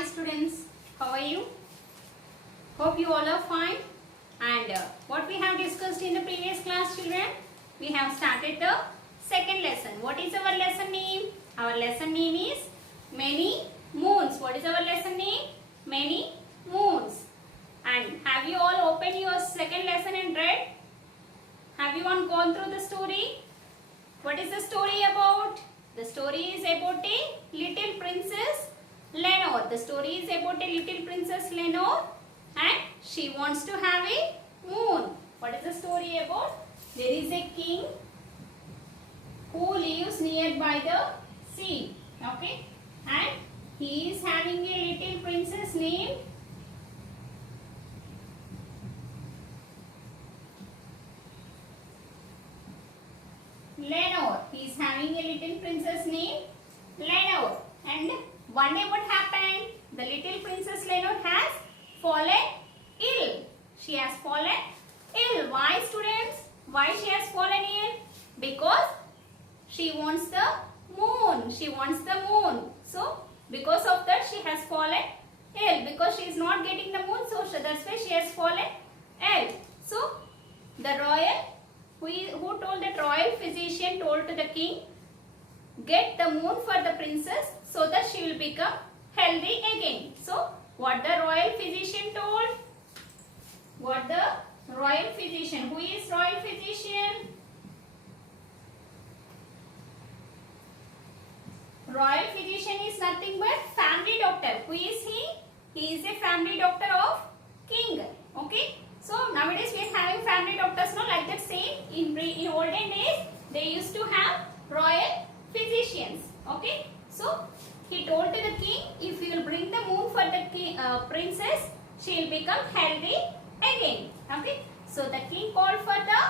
Hi students, how are you? Hope you all are fine. And what we have discussed in the previous class, children, we have started the second lesson. What is our lesson name? Our lesson name is Many Moons. What is our lesson name? Many Moons. And have you all opened your second lesson and read? Have you all gone through the story? What is the story about? The story is about a little princess Lenore. The story is about a little princess Lenore and she wants to have a moon. What is the story about? There is a king who lives nearby the sea. Okay? And he is having a little princess named Lenore. He is having a little princess named Lenore. And one day what happened? The little princess Lenore has fallen ill. She has fallen ill. Why, students? Why she has fallen ill? Because she wants the moon. She wants the moon. So, because of that she has fallen ill. Because she is not getting the moon, so that's why she has fallen ill. So, the royal, who told that royal physician told to the king, get the moon for the princess so that she will become healthy again. So, what the royal physician told? What the royal physician? Who is royal physician? Royal physician is nothing but family doctor. Who is he? He is a family doctor of king. Okay. So, nowadays we are having family doctors, no, like that same. In olden days, they used to have royal physicians. Okay. So, he told to the king, if you will bring the moon for the king, princess, she will become healthy again. Okay. So, the king called for the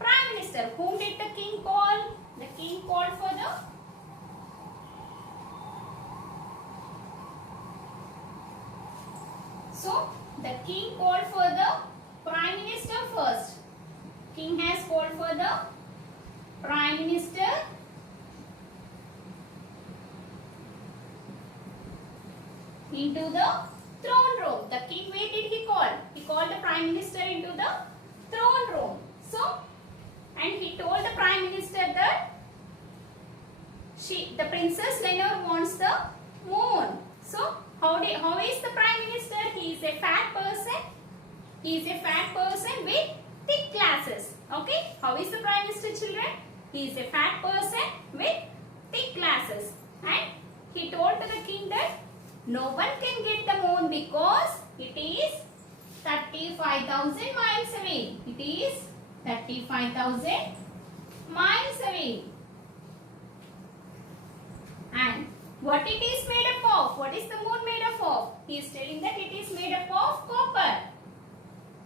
prime minister. Whom did the king call? The king called for the king called for the prime minister first. King has called for the prime minister into the throne room. The king, where did he call? He called the prime minister into the throne room. So, and he told the prime minister that the princess Lenore wants the moon. So, how is the prime minister? He is a fat person. He is a fat person with thick glasses. Okay? How is the prime minister, children? He is a fat person with thick glasses. And he told to the king that no one can get the moon because it is 35,000 miles away. It is 35,000 miles away. And what it is made up of? What is the moon made up of? He is telling that it is made up of copper.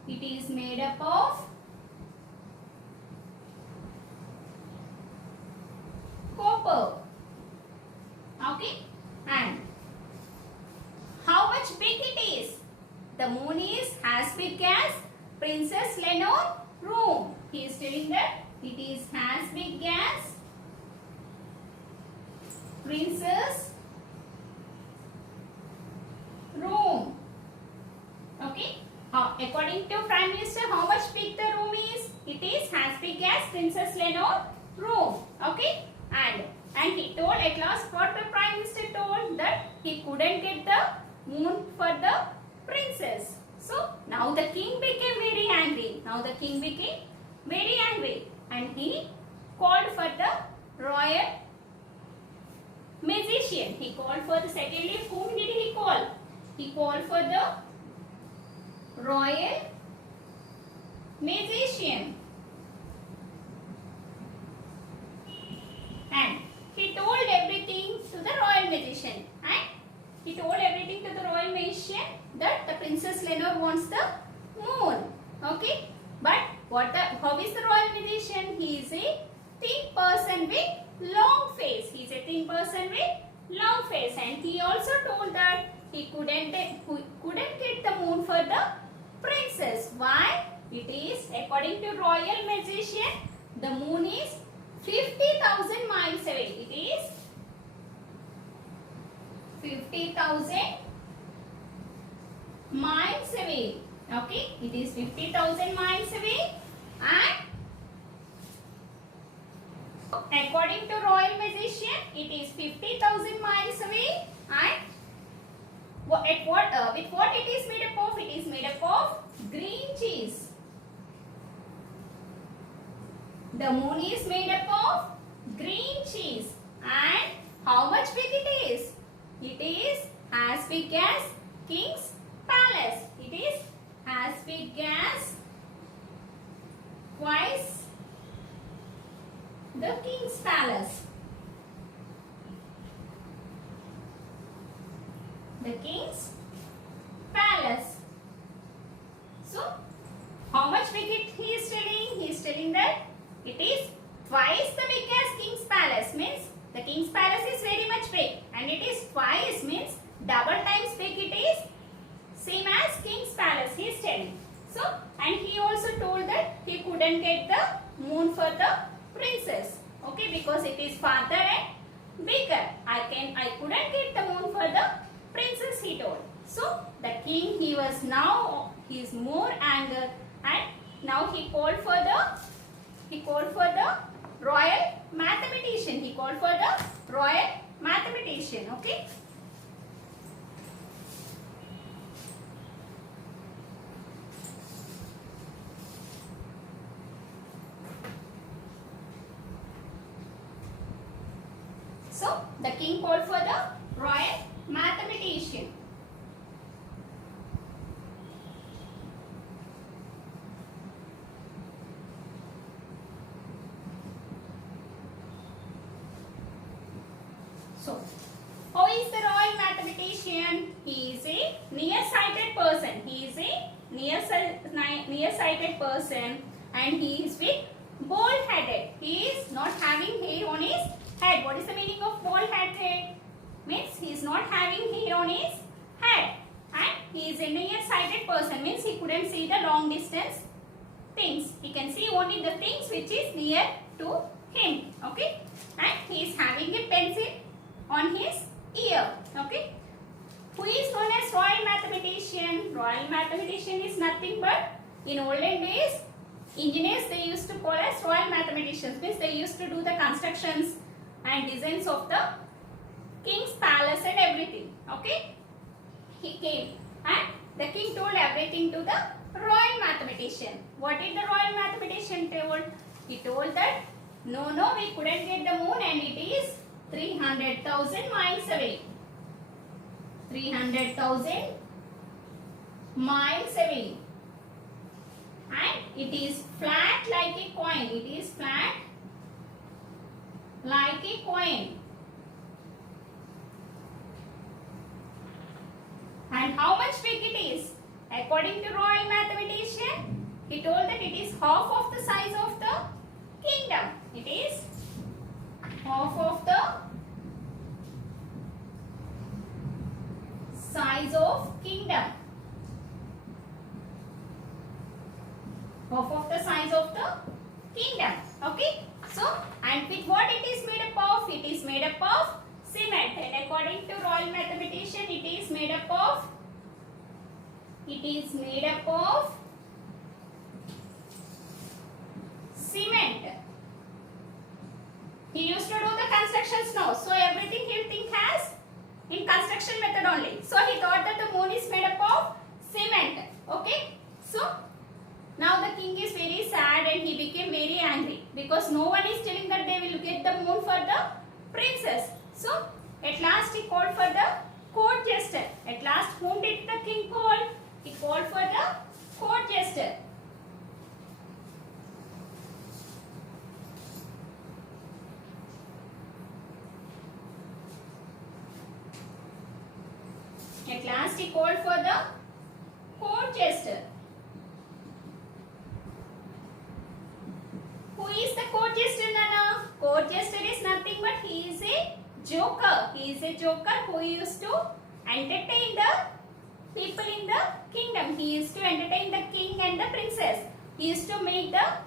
It is made up of copper. Okay? And how much big it is? The moon is as big as Princess Lenore room. He is telling that it is as big as Princess room. Okay? According to Prime Minister, how much big the room is? It is as big as Princess Lenore room. Okay? And he told at last, what the Prime Minister told, that he couldn't get the moon for the princess. So, now the king became very angry. Now the king became very angry. And he called for the royal magician. He called for the secondly, whom did he call? He called for the royal magician. And he told everything to the royal magician. And he told everything to the royal magician that the Princess Lenore wants the moon. Okay? But how is the royal magician? He is a thin person with long face. He is a thin person with long face. And he also told that he couldn't get the moon for the princess. Why? It is, according to royal magician, the moon is 50,000 miles away. It is 50,000 miles away. Okay, it is 50,000 miles away. And according to royal magician, it is 50,000 miles away. And with what it is made up of? It is made up of green cheese. The moon is made up of green cheese. And how much big it is? It is as big as King's Palace. It is as big as twice the King's Palace. The King's Palace. So, how much big it he is telling? He is telling that it is twice the big as King's Palace. Means the King's Palace is very much big, and it is twice means double times big it is, same as King's Palace he is telling. So, and he also told that he couldn't get the moon for the princess. Okay, because it is farther and bigger. I couldn't get the moon for the princess, he told. So, the king, he is more angry, and now he called for the royal mathematician. He called for the royal mathematician. Okay. So, the king called for the royal mathematician. So, how is the royal mathematician? He is a nearsighted person. He is a nearsighted person, and he is with bald-headed. He is not having hair on his head. What is the meaning of bald-headed? Means he is not having hair on his head, and he is a nearsighted person. Means he couldn't see the long distance things. He can see only the things which is near to him. Okay, and he is having a pencil on his ear. Okay, who is known as royal mathematician? Royal mathematician is nothing but, in olden days, engineers they used to call as royal mathematicians. Means they used to do the constructions and designs of the king's palace and everything. Okay, he came and the king told everything to the royal mathematician. What did the royal mathematician told? He told that no, we couldn't get the moon, and it is 300,000 miles away. 300,000 miles away. And it is flat like a coin. It is flat like a coin. And how much big it is? According to royal mathematician, he told that it is half of the size of the kingdom. It is half of the size of kingdom. Half of the size of the kingdom. Okay. So, and with what it is made up of? It is made up of cement. And according to royal mathematician, it is made up of cement. He used to do the constructions now. So everything he will think has in construction method only. So he thought that the moon is made up of cement. Okay. So now the king is very sad and he became very angry because no one is telling that they will get the moon for the princess. So at last he called for the court jester. At last whom did the king call? He called for the court jester. At last he called for the court jester. Who is the court jester, Nana? Court jester is nothing but he is a joker. He is a joker who used to entertain the people in the kingdom. He used to entertain the king and the princess. He used to make the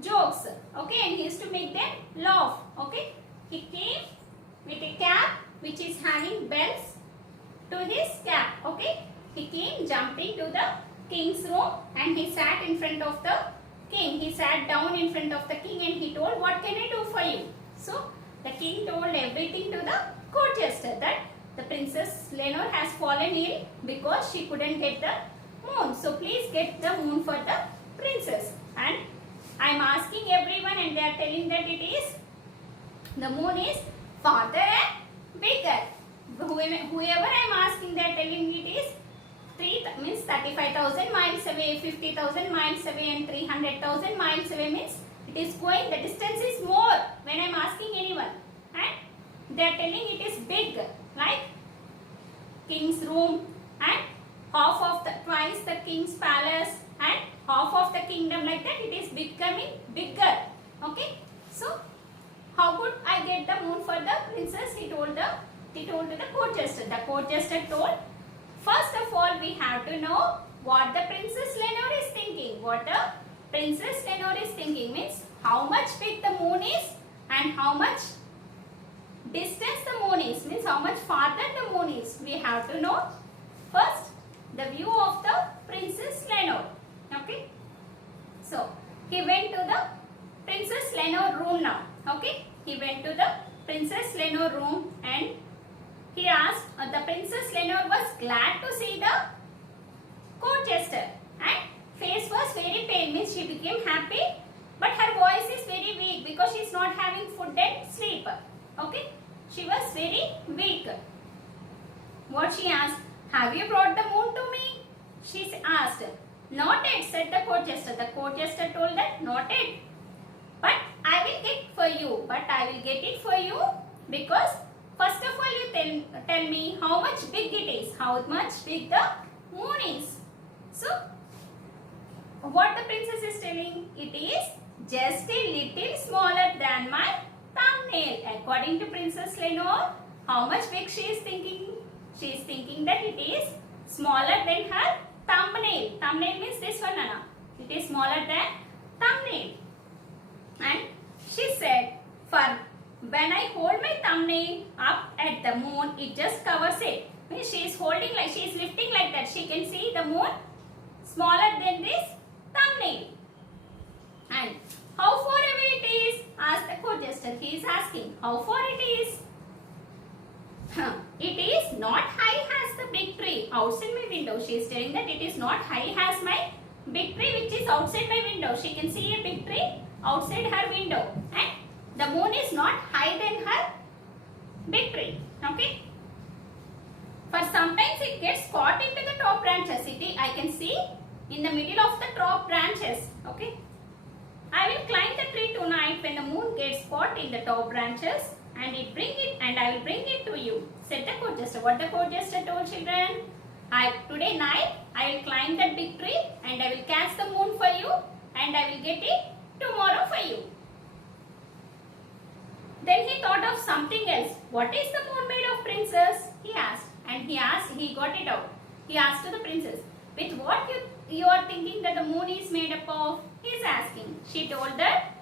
jokes. Okay, and he used to make them laugh. Okay, he came with a cap which is having bells to this cap. Okay, he came jumping to the king's room and he sat in front of the king. He sat down in front of the king and he told, what can I do for you? So the king told everything to the court jester, that the Princess Lenore has fallen ill because she couldn't get the moon. So please get the moon for the princess. And I am asking everyone and they are telling that it is, the moon is farther and bigger. Whoever I am asking, they are telling it is 35,000 miles away, 50,000 miles away and 300,000 miles away, means it is going, the distance is more when I am asking anyone. And they are telling it is big, like king's room and half of the, twice the king's palace and half of the kingdom, like that it is becoming bigger. Okay, so how could I get the moon for the princess? He told to the court jester. The court jester told, first of all we have to know what the Princess Lenore is thinking. What the Princess Lenore is thinking means how much big the moon is and how much distance the moon is, means how much farther the moon is. We have to know first the view of the Princess Lenore. Okay, so he went to the Princess Lenore room now. Okay, he went to the Princess Lenore room and he asked, the Princess Lenore was glad to see the court jester and face was very pale, means she became happy, but her voice is very weak because she is not having food and sleep. Okay, she was very weak. What she asked, have you brought the moon to me? She asked. Not yet, said the court jester. The court jester told that, not yet, but I will get for you. But I will get it for you because first of all you tell me how much big it is, how much big the moon is. So what the princess is telling, it is just a little smaller than my thumbnail. According to Princess Lenore, how much big she is thinking? She is thinking that it is smaller than her thumbnail. Thumbnail means this one, Anna. It is smaller than thumbnail. And she said, for when I hold my thumbnail up at the moon, it just covers it. Means she is holding like, she is lifting like that. She can see the moon smaller than this thumbnail. And how far away it is? Asked the court jester. He is asking, how far it is? It is not high as the big tree outside my window. She is telling that it is not high as my big tree which is outside my window. She can see a big tree outside her window. And the moon is not higher than her big tree. Okay. For sometimes it gets caught into the top branches. I can see in the middle of the top branches. Okay. I will climb the tree tonight when the moon gets caught in the top branches and I will bring it to you, said the court jester. What the court jester told, children? Today night I will climb that big tree and I will catch the moon for you and I will get it tomorrow for you. Then he thought of something else. What is the moon made of, princess? He asked. And he got it out. He asked to the princess, with what you are thinking that the moon is made up of? He is asking. She told that,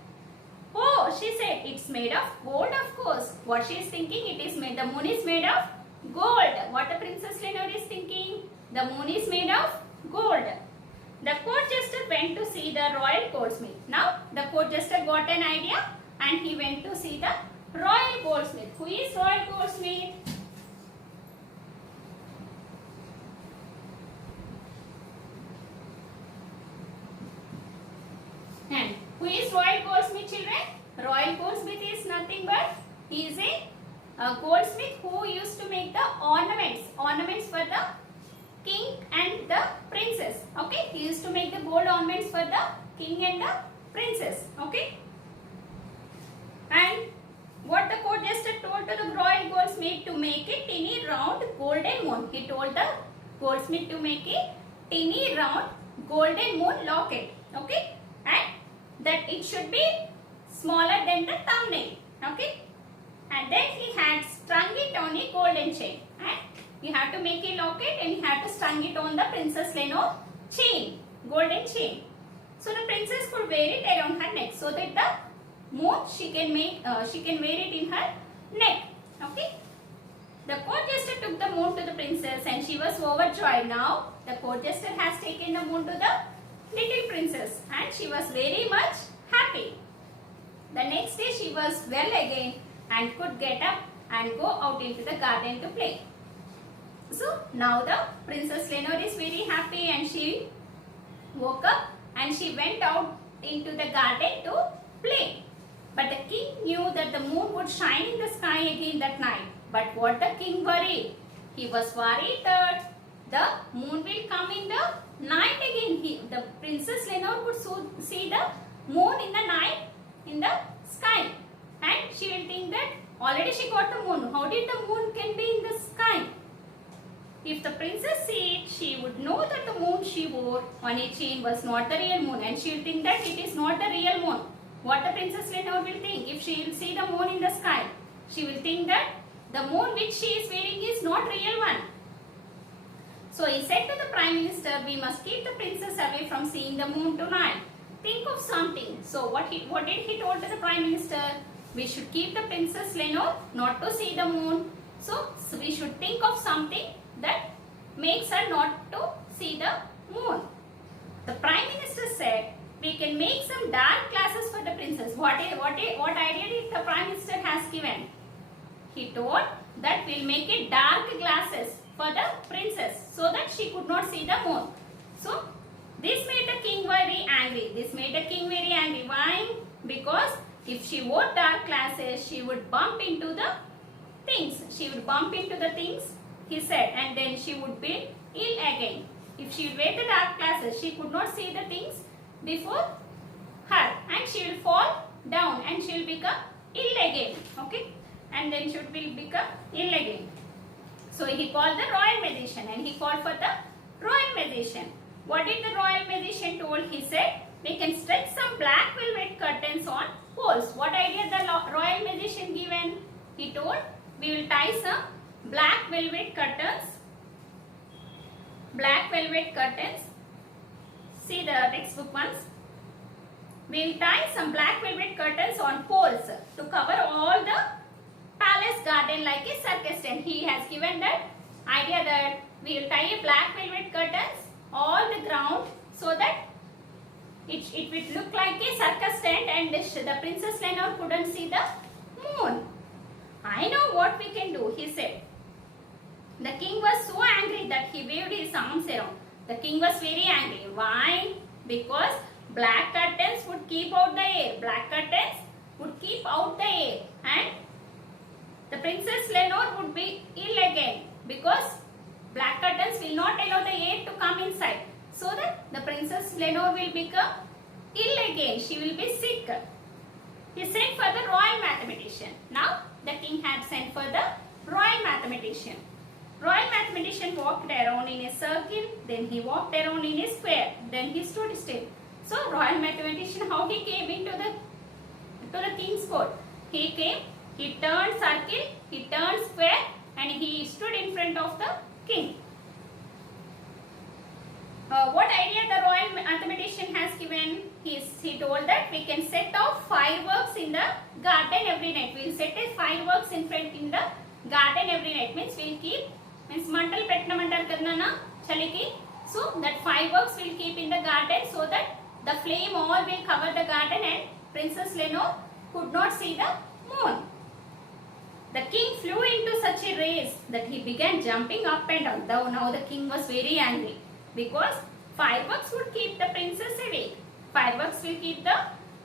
oh, she said, it's made of gold, of course. What she is thinking, the moon is made of gold. What the Princess Lenore is thinking, the moon is made of gold. The court jester went to see the royal goldsmith. Now, the court jester got an idea and he went to see the royal goldsmith. Who is royal goldsmith? And who is royal goldsmith, children? Royal goldsmith is nothing but he is a goldsmith who used to make the ornaments for the king and the princess. Okay, he used to make the gold ornaments for the king and the princess. Okay, and what the court jester told to the royal goldsmith, to make a teeny round golden moon. He told the goldsmith to make a teeny round golden moon locket. Okay, and that it should be smaller than the thumbnail. Okay, and then he had strung it on a golden chain. And you have to make a locket and you have to strung it on the Princess Lenore chain, golden chain. So the princess could wear it around her neck, so that the moon she can wear it in her neck. Okay. The court jester took took the moon to the princess and she was overjoyed. Now the court jester has taken the moon to the little princess and she was very much happy. The next day she was well again and could get up and go out into the garden to play. So now the Princess Lenore is very happy and she woke up and she went out into the garden to play. But the king knew that the moon would shine in the sky again that night. But what the king worried? He was worried that the moon will come in the night again. The Princess Lenore would soon see the moon in the night in the sky. And she will think that already she got the moon. How did the moon can be in the sky? If the princess see it, she would know that the moon she wore on a chain was not the real moon and she will think that it is not the real moon. What the Princess Lenore will think if she will see the moon in the sky? She will think that the moon which she is wearing is not real one. So he said to the Prime Minister, we must keep the princess away from seeing the moon tonight. Think of something. So what did he told to the Prime Minister? We should keep the Princess Lenore not to see the moon. So we should think of something that makes her not to see the moon. The Prime Minister said, we can make some dark glasses for the princess. What idea did the Prime Minister has given? He told that we'll make it dark glasses for the princess so that she could not see the moon. So this made the king very angry. Why? Because if she wore dark glasses, she would bump into the things. He said, and then she would be ill again. If she would wear the dark glasses, she could not see the things before her and she will fall down and she will become ill again. Okay? And then she will become ill again. So he called the royal magician and he called for the royal magician. What did the royal magician told? He said, we can stretch some black velvet curtains on poles. What idea the royal magician given? He told, we will tie some black velvet curtains. See the textbook ones. We will tie some black velvet curtains on poles to cover all the palace garden like a circus tent. He has given that idea that we will tie a black velvet curtains all the ground so that it will look like a circus tent and the Princess Lenore couldn't see the moon. I know what we can do, he said. The king was so angry that he waved his arms around. The king was very angry. Why? Because black curtains would keep out the air. And the Princess Lenore would be ill again because black curtains will not allow the air to come inside. So that the Princess Lenore will become ill again. She will be sick. He sent for the royal mathematician. Now the king had sent for the royal mathematician. Royal mathematician walked around in a circle, then he walked around in a square, then he stood still. So royal mathematician, how he came into the king's court? He came, he turned circle, he turned square and he stood in front of the king. What idea the royal mathematician has given? He told that we can set off fireworks in the garden every night. We will set a fireworks in the garden every night. Means mantal petnamantar karna na chaliki. So that fireworks will keep in the garden so that the flame all will cover the garden and Princess Lenore could not see the moon. The king flew into such a race that he began jumping up and down. Now the king was very angry because fireworks would keep the princess awake. Fireworks will keep the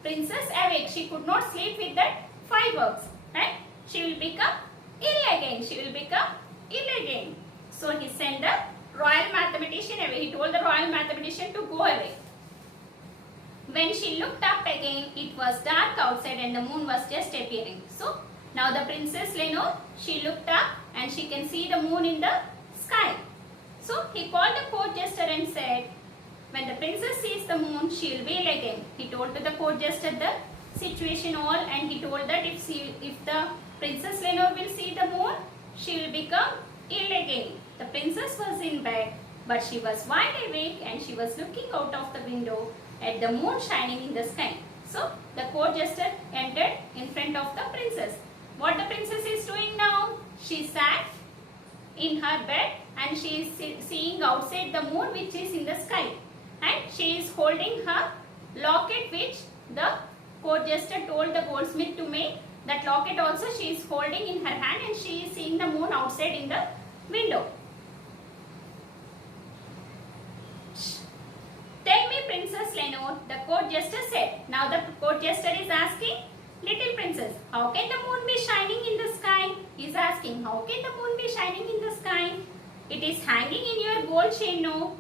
princess awake. She could not sleep with that fireworks and she will become ill again. So he sent the royal mathematician away. He told the royal mathematician to go away. When she looked up again, it was dark outside and the moon was just appearing. So now the Princess Lenore, she looked up and she can see the moon in the sky. So he called the court jester and said, when the princess sees the moon, she will be ill again. He told to the court jester the situation all and he told that if the Princess Lenore will see the moon, she will become ill again. The princess was in bed, but she was wide awake and she was looking out of the window at the moon shining in the sky. So the court jester entered in front of the princess. What the princess is doing now? She sat in her bed and she is seeing outside the moon which is in the sky, and she is holding her locket which the court jester told the goldsmith to make. That locket also she is holding in her hand and she is seeing the moon outside in the window. Tell me, Princess Lenore, the court jester said. Now the court jester is asking, little princess, how can the moon be shining in the sky? He is asking, how can the moon be shining in the sky? It is hanging in your gold chain, no?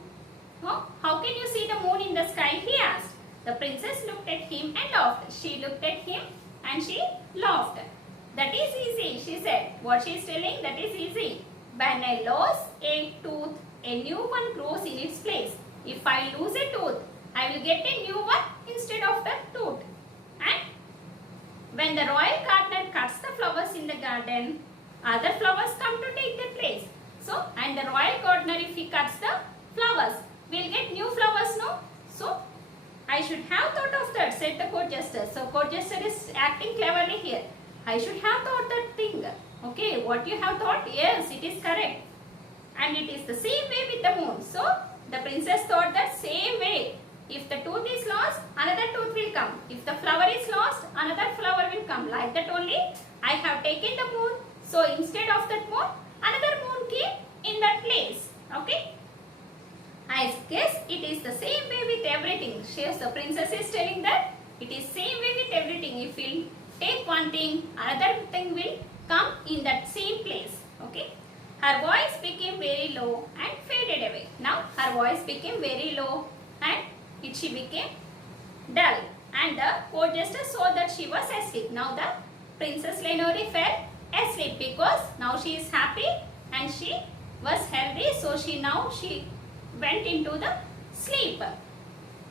Oh, how can you see the moon in the sky? He asked. The princess looked at him and laughed. She looked at him and she laughed. That is easy, she said. What she is telling, that is easy. When I lose a tooth, a new one grows in its place. If I lose a tooth, I will get a new one instead of the tooth. And when the royal gardener cuts the flowers in the garden, other flowers come to take their place. So, and the royal gardener, if he cuts the flowers, we'll get new flowers, no? So, I should have thought of that, said the court jester. So, court jester is acting cleverly here. I should have thought that thing. Okay, what you have thought? Yes, it is correct. And it is the same way with the moon. So, the princess thought that same way. If the tooth is lost, another tooth will come. If the flower is lost, another flower will come. Like that only, I have taken the moon. So, instead of that moon, another moon came in that place. Okay. I guess it is the same way with everything. The princess is telling that it is same way with everything. If we take one thing, another thing will come in that same place. Okay. Her voice became very low and faded away. Now her voice became very low and she became dull. And the court jester saw that she was asleep. Now the Princess Lenore fell asleep because now she is happy and she was healthy. So she went into the sleep.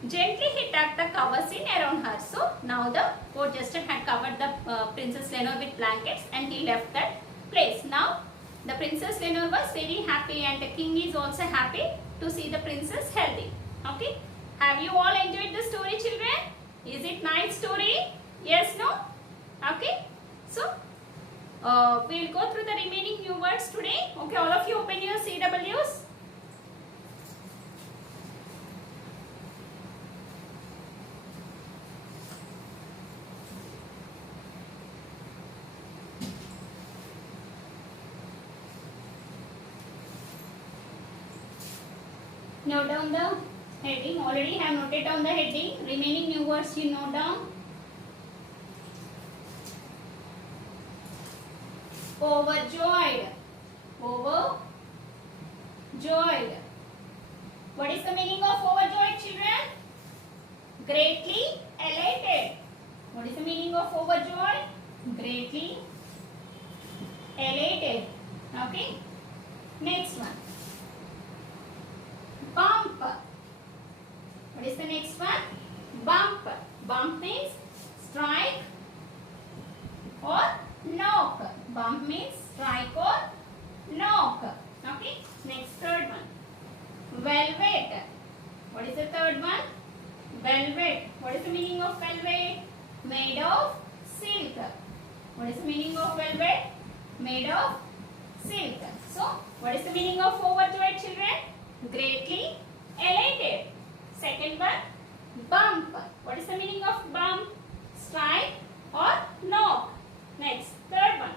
Gently he tucked the covers in around her. So now the court jester had covered the Princess Lenore with blankets and he left that place. Now the Princess Lenore was very happy and the king is also happy to see the princess healthy. Okay. Have you all enjoyed the story, children? Is it nice story? Yes, no? Okay. So we will go through the remaining new words today. Okay, all of you open your CWs. Note down the heading. Already have noted down the heading. Remaining new words you note down. Overjoyed. Overjoyed. What is the meaning of overjoyed, children? Greatly elated. What is the meaning of overjoyed? Greatly elated. Okay. Next one. Bump. What is the next one? Bump. Bump means strike or knock. Bump means strike or knock. Okay. Next, third one. Velvet. What is the third one? Velvet. What is the meaning of velvet? Made of silk. What is the meaning of velvet? Made of silk. So, what is the meaning of overjoyed, children? Greatly elated. Second one, bump. What is the meaning of bump? Strike or knock. Next, third one.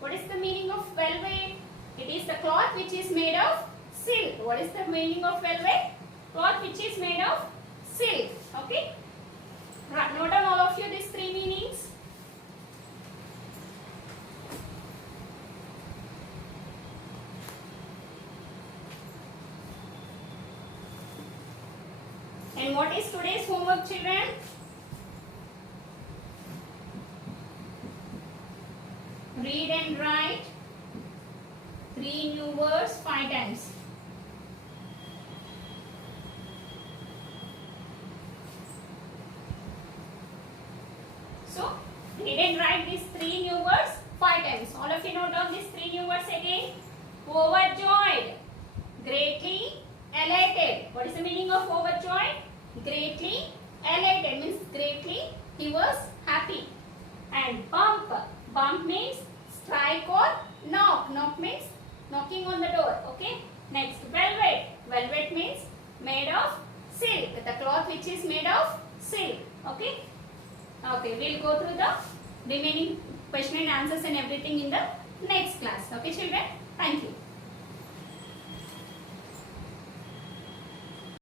What is the meaning of velvet? It is the cloth which is made of silk. What is the meaning of velvet? Cloth which is made of silk. Okay. Note down all of you these three meanings. And what is today's homework, children? Read and write 3 new words 5 times. So, read and write these 3 new words 5 times. All of you note down these 3 new words again. Overjoyed. Greatly elated. What is the meaning of overjoyed? Greatly elated means greatly he was happy. And bump. Bump means strike or knock. Knock means knocking on the door. Okay. Next, velvet. Velvet means made of silk. The cloth which is made of silk. Okay. Okay, we'll go through the remaining question and answers and everything in the next class. Okay, children. Thank you.